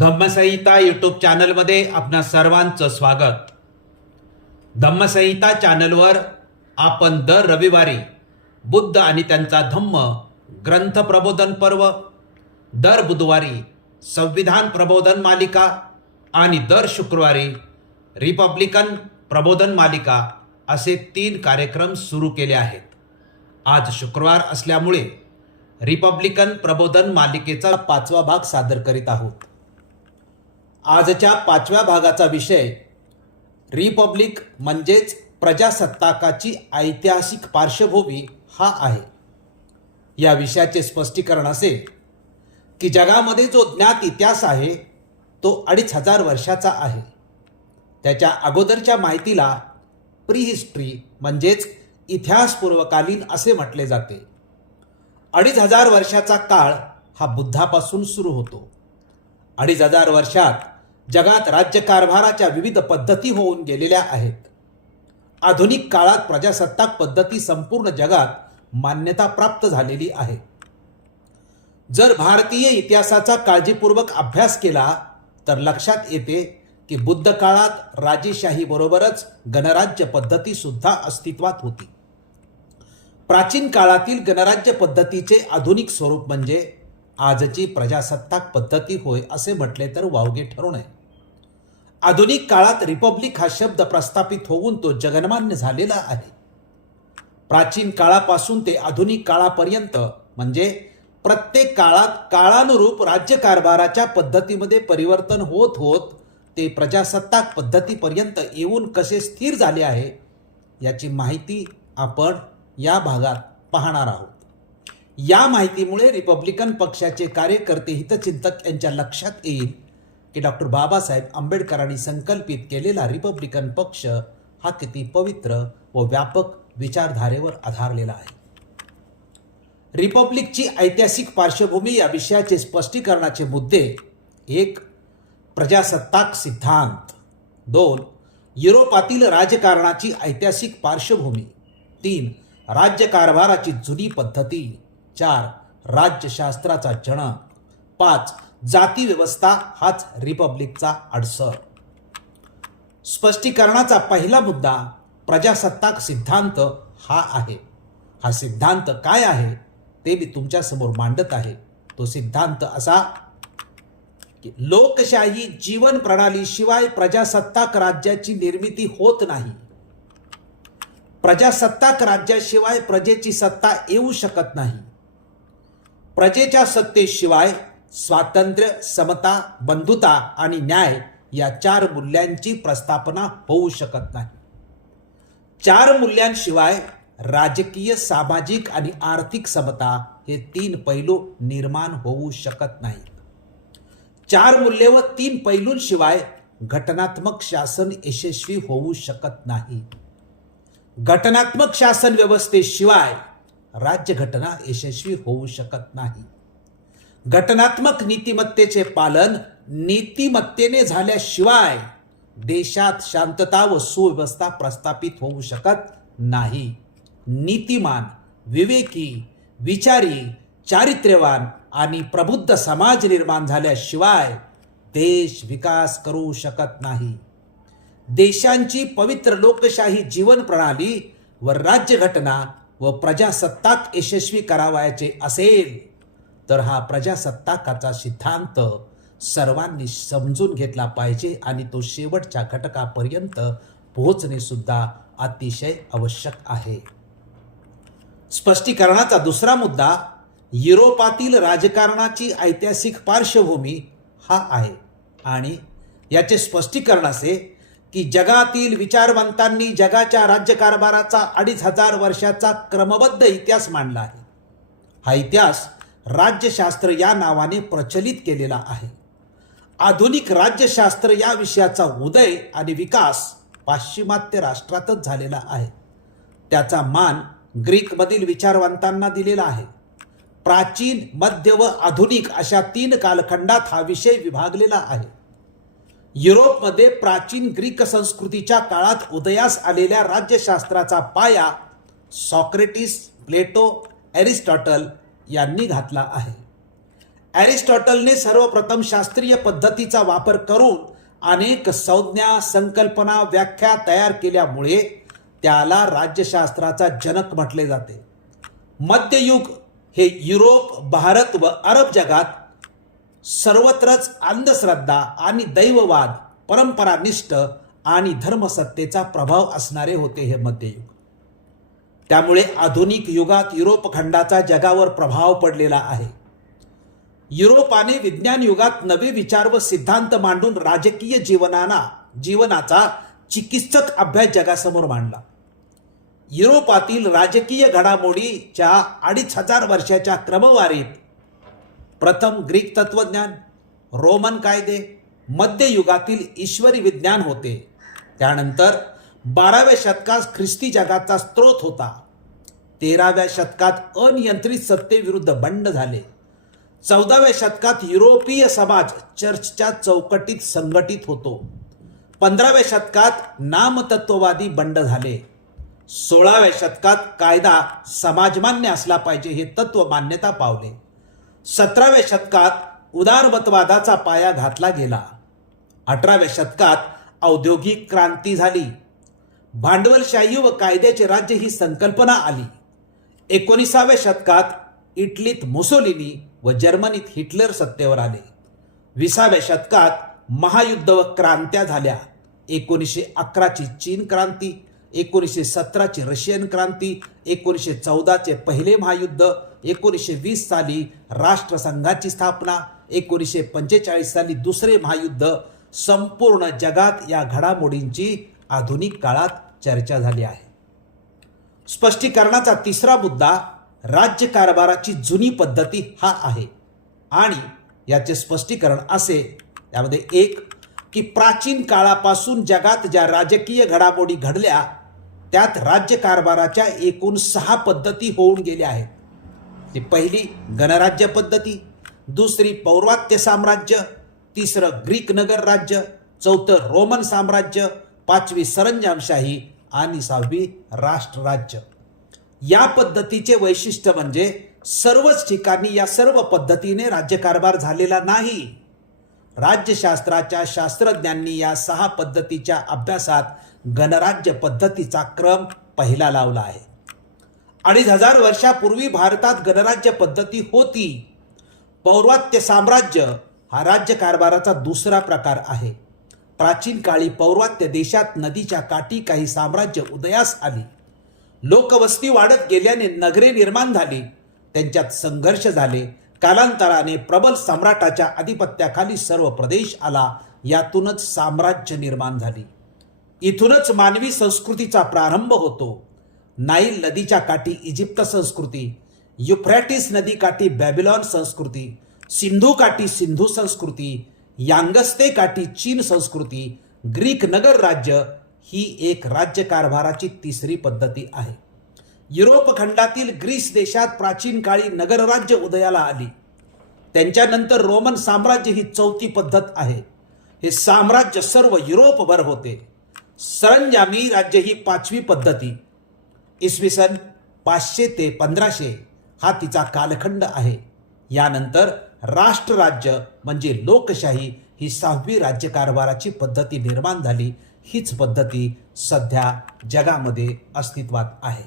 धम्मसंहिता YouTube चॅनलमध्ये आपणा सर्वांचं स्वागत. धम्मसंहिता चॅनलवर आपण दर रविवारी बुद्ध आणि त्यांचा धम्म ग्रंथ प्रबोधन पर्व दर बुधवारी संविधान प्रबोधन मालिका आणि दर शुक्रवारी रिपब्लिकन प्रबोधन मालिका असे तीन कार्यक्रम सुरू केले आहेत. आज शुक्रवार असल्यामुळे रिपब्लिकन प्रबोधन मालिकेचा पाचवा भाग सादर करीत आहोत. आजच्या पाचव्या भागाचा विषय रिपब्लिक म्हणजेच प्रजासत्ताकाची ऐतिहासिक पार्श्वभूमी हा आहे. या विषयाचे स्पष्टीकरण असे की जगामध्ये जो ज्ञात इतिहास आहे तो अडीच हजार वर्षाचा आहे. त्याच्या अगोदरच्या माहितीला प्रीहिस्ट्री म्हणजेच इतिहासपूर्वकालीन असे म्हटले जाते. अडीच हजार वर्षाचा काळ हा बुद्धापासून सुरू होतो. अडीच हजार वर्षात जगात राज्यकारभाराच्या विविध पद्धती होऊन गेलेल्या आहेत. आधुनिक काळात प्रजासत्ताक पद्धती संपूर्ण जगात मान्यता प्राप्त झालेली आहे. जर भारतीय इतिहासाचा काळजीपूर्वक अभ्यास केला तर लक्षात येते की बुद्ध काळात राजेशाहीबरोबरच गणराज्य पद्धती सुद्धा अस्तित्वात होती. प्राचीन काळातील गणराज्य पद्धतीचे आधुनिक स्वरूप म्हणजे आजची प्रजासत्ताक पद्धती होय असे म्हटले तर वावगे ठरू नये. आधुनिक काळात रिपब्लिक हा शब्द प्रस्थापित होऊन तो जगन्मान्य झालेला आहे. प्राचीन काळापासून ते आधुनिक काळापर्यंत म्हणजे प्रत्येक काळात काळानुरूप राज्यकारभाराच्या पद्धतीमध्ये परिवर्तन होत होत ते प्रजासत्ताक पद्धतीपर्यंत येऊन कसे स्थिर झाले आहे याची माहिती आपण या भागात पाहणार आहोत. या माहितीमुळे रिपब्लिकन पक्षाचे कार्यकर्ते हितचिंतक यांच्या लक्षात येईल की डॉक्टर बाबासाहेब आंबेडकरांनी संकल्पित केलेला रिपब्लिकन पक्ष हा किती पवित्र व व्यापक विचारधारेवर आधारलेला आहे. रिपब्लिकची ऐतिहासिक पार्श्वभूमी या विषयाचे स्पष्टीकरणाचे मुद्दे एक प्रजासत्ताक सिद्धांत. दोन युरोपातील राजकारणाची ऐतिहासिक पार्श्वभूमी. तीन राज्यकारभाराची जुनी पद्धती. चार राज्यशास्त्राचा जनक पाच जाती व्यवस्था हाच रिपब्लिकचा अडसर. स्पष्टीकरणाचा पहिला मुद्दा प्रजासत्ताक सिद्धांत हा आहे. हा सिद्धांत काय आहे ते मी तुमच्यासमोर मांडत आहे. तो सिद्धांत असा की लोकशाही जीवन प्रणालीशिवाय प्रजासत्ताक राज्याची निर्मिती होत नाही. प्रजासत्ताक राज्याशिवाय प्रजेची सत्ता येऊ शकत नाही. प्रजेच्या सत्तेशिवाय स्वातंत्र्य समता बंधुता आणि न्याय या चार मूल्यांची प्रस्थापना होऊ शकत नाही. चार मूल्यांशिवाय राजकीय सामाजिक आणि आर्थिक समता हे तीन पैलू निर्माण होऊ शकत नाही. चार मूल्ये व तीन पैलूंशिवाय घटनात्मक शासन यशस्वी होऊ शकत नाही. घटनात्मक शासन व्यवस्थेशिवाय राज्यघटना यशस्वी होऊ शकत नाही. घटनात्मक नीतिमत्तेचे पालन नीतिमत्तेने झाल्याशिवाय देशात शांतता व सुव्यवस्था प्रस्थापित होऊ शकत नाही. नीतिमान विवेकी विचारी चारित्र्यवान आणि प्रबुद्ध समाज निर्माण झाल्याशिवाय देश विकास करू शकत नाही. देशांची पवित्र लोकशाही जीवन प्रणाली व राज्यघटना व प्रजासत्ताक यशस्वी करावायचे असेल तर हा प्रजासत्ताकाचा सिद्धांत सर्वांनी समजून घेतला पाहिजे आणि तो शेवटच्या घटकापर्यंत पोहोचणे सुद्धा अतिशय आवश्यक आहे. स्पष्टीकरणाचा दुसरा मुद्दा युरोपातील राजकारणाची ऐतिहासिक पार्श्वभूमी हा आहे आणि याचे स्पष्टीकरण असे की जगातील विचारवंतांनी जगाच्या राज्यकारभाराचा अडीच हजार वर्षाचा क्रमबद्ध इतिहास मांडला आहे. हा इतिहास राज्यशास्त्र या नावाने प्रचलित केलेला आहे. आधुनिक राज्यशास्त्र या विषयाचा उदय आणि विकास पाश्चिमात्य राष्ट्रातच झालेला आहे. त्याचा मान ग्रीकमधील विचारवंतांना दिलेला आहे. प्राचीन मध्य व आधुनिक अशा तीन कालखंडात हा विषय विभागलेला आहे. युरोपमध्ये प्राचीन ग्रीक संस्कृतीच्या काळात उदयास आलेल्या राज्यशास्त्राचा पाया सॉक्रेटिस प्लेटो एरिस्टॉटल यांनी घातला आहे. ॲरिस्टॉटलने सर्वप्रथम शास्त्रीय पद्धतीचा वापर करून अनेक संज्ञा संकल्पना व्याख्या तयार केल्यामुळे त्याला राज्यशास्त्राचा जनक म्हटले जाते. मध्ययुग हे युरोप भारत व अरब जगात सर्वत्रच अंधश्रद्धा आणि दैववाद परंपरानिष्ठ आणि धर्मसत्तेचा प्रभाव असणारे होते हे मध्ययुग. त्यामुळे आधुनिक युगात युरोप खंडाचा जगावर प्रभाव पडलेला आहे. युरोपाने विज्ञान युगात नवे विचार व सिद्धांत मांडून राजकीय जीवनाना जीवनाचा चिकित्सक अभ्यास जगासमोर मांडला. युरोपातील राजकीय घडामोडीच्या अडीच हजार वर्षाच्या क्रमवारीत प्रथम ग्रीक तत्वज्ञान रोमन कायदे मध्ययुगातील ईश्वरी विज्ञान होते. त्यानंतर बाराव्या शतकात ख्रिस्ती जगाचा स्रोत होता. तेराव्या शतकात अनियंत्रित सत्तेविरुद्ध बंड झाले. चौदाव्या शतकात युरोपीय समाज चर्चच्या चौकटीत संघटित होतो. पंधराव्या शतकात नामतत्ववादी बंड झाले. सोळाव्या शतकात कायदा समाजमान्य असला पाहिजे हे तत्व मान्यता पावले. सतराव्या शतकात उदारमतवादाचा पाया घातला गेला. अठराव्या शतकात औद्योगिक क्रांती झाली. भांडवलशाही व कायद्याचे राज्य ही संकल्पना आली. एकोणीसाव्या शतकात इटलीत मुसोलिनी व जर्मनीत हिटलर सत्तेवर आले. विसाव्या शतकात महायुद्ध व क्रांत्या झाल्या. एकोणीसशे अकराची चीन क्रांती एकोणीसशे सतराची रशियन क्रांती एकोणीसशे चौदाचे पहिले महायुद्ध एकोणीसशे वीस साली राष्ट्रसंघाची स्थापना एकोणीसशे पंचेचाळीस साली दुसरे महायुद्ध संपूर्ण जगात या घडामोडींची आधुनिक काळात चर्चा झाली आहे. स्पष्टीकरणाचा तिसरा मुद्दा राज्यकारभाराची जुनी पद्धती हा आहे. आणि याचे स्पष्टीकरण असे यामध्ये एक की प्राचीन काळापासून जगात ज्या राजकीय घडामोडी घडल्या त्यात राज्यकारभाराच्या एकूण सहा पद्धती होऊन गेल्या आहेत. ती पहिली गणराज्य पद्धती दुसरी पौर्वात्य साम्राज्य तिसरं ग्रीक नगर राज्य चौथं रोमन साम्राज्य पाचवी सरंजामशाही आणि सहावी राष्ट्रराज्य. या पद्धतीचे वैशिष्ट्य म्हणजे सर्वच ठिकाणी या सर्व पद्धतीने राज्यकारभार झालेला नाही. राज्यशास्त्राच्या शास्त्रज्ञांनी या सहा पद्धतीच्या अभ्यासात गणराज्य पद्धतीचा क्रम पहिला लावला आहे. अडीच हजार वर्षापूर्वी भारतात गणराज्य पद्धती होती. पौर्वात्य साम्राज्य हा राज्यकारभाराचा दुसरा प्रकार आहे. प्राचीन काळी पौर्वात्य देशात नदीच्या काठी काही साम्राज्य उदयास आली. लोकवस्ती वाढत गेल्याने नगरे निर्माण झाली. त्यांच्यात संघर्ष झाले. कालांतराने प्रबल सम्राटाच्या आधिपत्याखाली सर्व प्रदेश आला. यातूनच साम्राज्य निर्माण झाली. इथूनच मानवी संस्कृतीचा प्रारंभ होतो. नाईल नदीच्या काठी इजिप्त संस्कृती युफ्रॅटिस नदी काठी बॅबिलॉन संस्कृती सिंधू काठी सिंधू संस्कृती यांगस्ते काठी चीन संस्कृती ग्रीक नगर राज्य ही एक राज्यकारभाराची तिसरी पद्धती आहे. युरोप खंडातील ग्रीस देशात प्राचीन काळी नगरराज्य उदयाला आली. त्यांच्यानंतर रोमन साम्राज्य ही चौथी पद्धत आहे. हे साम्राज्य सर्व युरोपभर होते. सरंजामी राज्य ही पाचवी पद्धती. इसवी सन पाचशे ते पंधराशे हा तिचा कालखंड आहे. यानंतर राष्ट्रराज्य म्हणजे लोकशाही ही सहावी राज्यकारभाराची पद्धती निर्माण झाली. हीच पद्धती सध्या जगामध्ये अस्तित्वात आहे.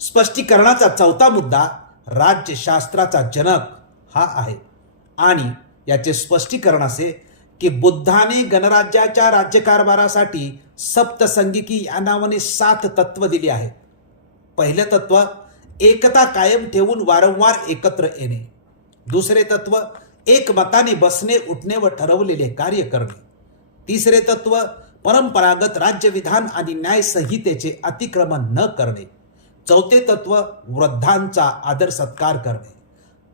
स्पष्टीकरणाचा चौथा मुद्दा राज्यशास्त्राचा जनक हा आहे. आणि याचे स्पष्टीकरण असे की बुद्धाने गणराज्याच्या राज्यकारभारासाठी सप्तसंगिकी या नावाने सात तत्व दिली आहेत. पहिलं तत्व एकता कायम ठेवून वारंवार एकत्र येणे. दुसरे तत्व एकमताने बसणे उठणे व ठरवलेले कार्य करणे. तिसरे तत्व परंपरागत राज्यविधान आणि न्यायसंहितेचे अतिक्रमण न करणे. चौथे तत्व वृद्धांचा आदर सत्कार करणे.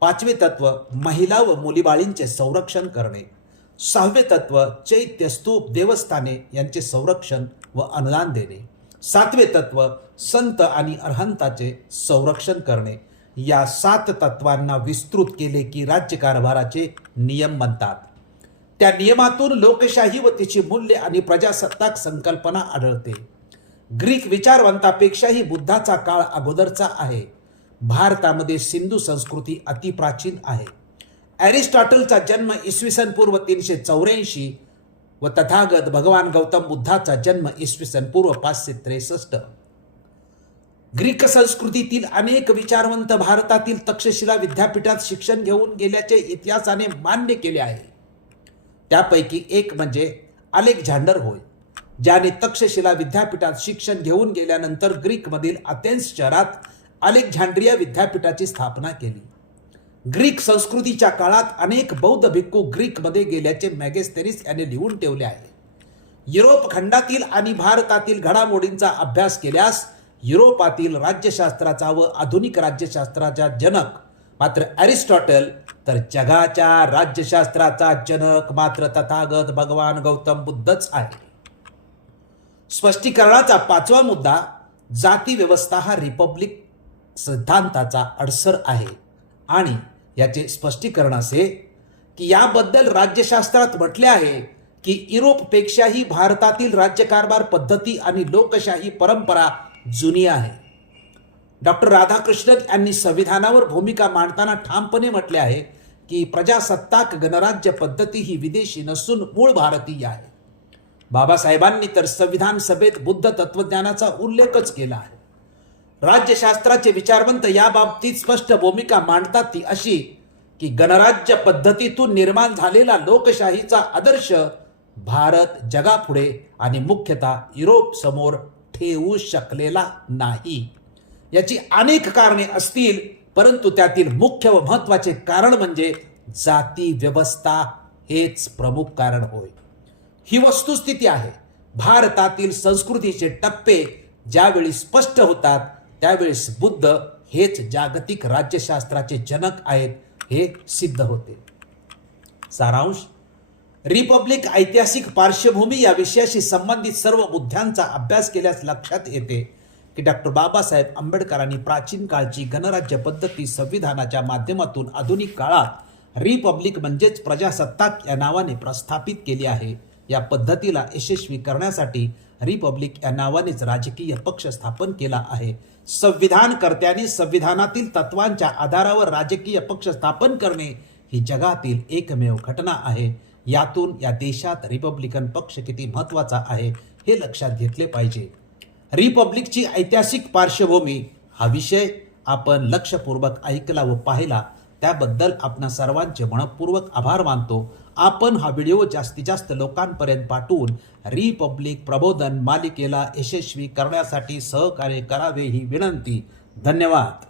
पाचवे तत्व महिला व मुलीबाळींचे संरक्षण करणे. सहावे तत्व चैत्य स्तूप देवस्थाने यांचे संरक्षण व अनुदान देणे. सातवे तत्व संत आणि अर्हंताचे संरक्षण करणे. या सात तत्वांना विस्तृत केले की राज्यकारभाराचे नियम म्हणतात त्या नियमातून लोकशाही व तिची मूल्य आणि प्रजासत्ताक संकल्पना आढळते. ग्रीक विचारवंतापेक्षाही बुद्धाचा काळ अगोदरचा आहे. भारतामध्ये सिंधू संस्कृती अतिप्राचीन आहे. ॲरिस्टॉटलचा जन्म इसवी सन पूर्व तीनशे चौऱ्याऐंशी व तथागत भगवान गौतम बुद्धाचा जन्म इसवी सन पूर्व पाचशे त्रेसष्ट. ग्रीक संस्कृतीतील अनेक विचारवंत भारतातील तक्षशिला विद्यापीठात शिक्षण घेऊन गेल्याचे इतिहासाने मान्य केले आहे. त्यापैकी एक म्हणजे अलेक्झांडर होय ज्याने तक्षशिला विद्यापीठात शिक्षण घेऊन गेल्यानंतर ग्रीकमधील अथेन्स शहरात अलेक्झांड्रिया विद्यापीठाची स्थापना केली. ग्रीक संस्कृतीच्या काळात अनेक बौद्ध भिक्खू ग्रीकमध्ये गेल्याचे मॅगेस्थेरिस याने लिहून ठेवले आहे. युरोप खंडातील आणि भारतातील घडामोडींचा अभ्यास केल्यास युरोपातील राज्यशास्त्राचा व आधुनिक राज्यशास्त्राचा जनक मात्र ॲरिस्टॉटल तर जगाच्या राज्यशास्त्राचा जनक मात्र तथागत भगवान गौतम बुद्धच आहे. स्पष्टीकरणाचा पाचवा मुद्दा जाती व्यवस्था हा रिपब्लिक सिद्धांताचा अडसर आहे आणि याचे स्पष्टीकरण असे की याबद्दल राज्यशास्त्रात म्हटले आहे की युरोपपेक्षाही भारतातील राज्यकारभार पद्धती आणि लोकशाही परंपरा जुनी आहे. डॉक्टर राधाकृष्णन यांनी संविधानावर भूमिका मांडताना ठामपणे म्हटले आहे की प्रजासत्ताक गणराज्य पद्धती ही विदेशी नसून मूळ भारतीय आहे. बाबासाहेबांनी तर संविधान सभेत बुद्ध तत्वज्ञानाचा उल्लेखच केला आहे. राज्यशास्त्राचे विचारवंत याबाबतीत स्पष्ट भूमिका मांडतात ती अशी की गणराज्य पद्धतीतून निर्माण झालेला लोकशाहीचा आदर्श भारत जगापुढे आणि मुख्यतः युरोप समोर ठेवू शकलेला नाही. याची अनेक कारणे असतील परंतु त्यातील मुख्य व महत्त्वाचे कारण म्हणजे जाती व्यवस्था हेच प्रमुख कारण होय. ही वस्तुस्थिती आहे. भारतातील संस्कृतीचे टप्पे ज्यावेळी स्पष्ट होतात त्यावेळेस बुद्ध हेच जागतिक राज्यशास्त्राचे जनक आहेत हे सिद्ध होते. सारांश रिपब्लिक ऐतिहासिक पार्श्वभूमी या विषयाशी संबंधित सर्व मुद्द्यांचा अभ्यास केल्यास लक्षात येते की डॉक्टर बाबासाहेब आंबेडकरांनी प्राचीन काळची गणराज्य पद्धती संविधानाच्या माध्यमातून आधुनिक काळात रिपब्लिक म्हणजेच प्रजासत्ताक या नावाने प्रस्थापित केली आहे. या पद्धतीला यशस्वी करण्यासाठी रिपब्लिक या नावानेच राजकीय पक्ष स्थापन केला आहे. संविधानकर्त्यांनी संविधानातील तत्वांच्या आधारावर राजकीय पक्ष स्थापन करणे ही जगातील एकमेव घटना आहे. यातून या देशात रिपब्लिकन पक्ष किती महत्त्वाचा आहे हे लक्षात घेतले पाहिजे. रिपब्लिकची ऐतिहासिक पार्श्वभूमी हा विषय आपण लक्षपूर्वक ऐकला व पाहिला. त्याबद्दल आपणा सर्वांचे मनपूर्वक आभार मानतो. आपण हा व्हिडिओ जास्तीत जास्त लोकांपर्यंत पाठवून रिपब्लिक प्रबोधन मालिकेला यशस्वी करण्यासाठी सहकार्य करावे ही विनंती. धन्यवाद.